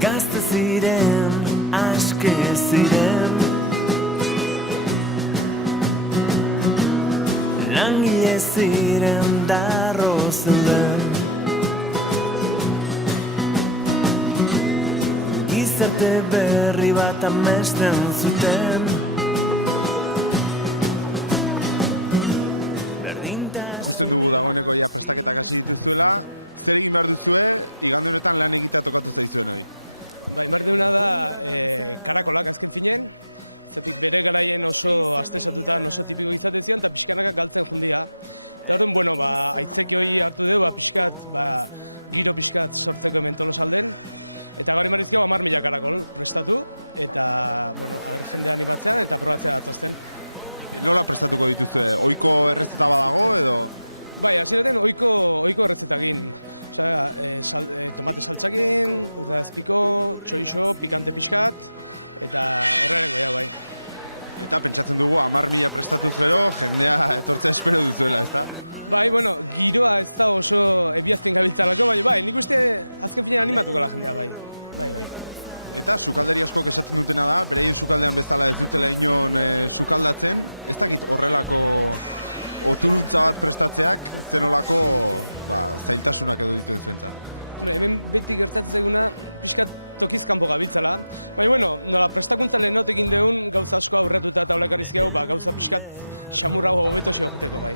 Gazte ziren, aske ziren, langile ziren darro zeuden. Gizarte berri bat amesten zuten. Ikusten dugu dagoeneko ja prestaketak hasi dituzuela, zer egin behar duzue, igande honetan lan egitea tokatu zaizuen hori? Ba, inbardeuna da karakolak azken finen, zetik bere garaien oso astesatutan oso tipiko izaten zian, eta pixkanaka galtzen jundia. Eta horren, bueno, aitzeki hori hartu dugu, pixkat, giro pixkat sortzeko hemen Tolosalden. Eta gaur imarizkiago 10.000 karakol prestatu, eta, bueno, jende animatzean eta probatzea datozten. Nola prestatuko dituzue? Ohiko errezeta badago edo? Bai, hasieraten ohiko errezetakin. Osea, tomate saltzakin, urdazpiko, txoixo, pikante pixkat, eta horrearen goia bai. Eta pentsatzen dugu 10.000 prestatuz gero, jendea etortzea espero duzuela, ezta? Bai, bueno, giroa ez da oso ebiazten gabiltzalako, bai, nik uste azken finean animatuko la jendea, bai. Eta sukalderi askok esaten dutena da, bereien sukaldean bezala ez dutela inon sukaldatzen, ez dakit horrelako oturuntza bat prestatzeak, zenolako zailtasunak edo dituen zuentzat. Hombre, hemen beti gertatzen zaiguna pixkat tokiz kanpo gabiltzala. Baina, bueno, nola prestakuntza lehenotekin deun gauza asko aurretuta eta olekarizkiago, gauza pixkat xamurrago hobeto xeo juteko, bai.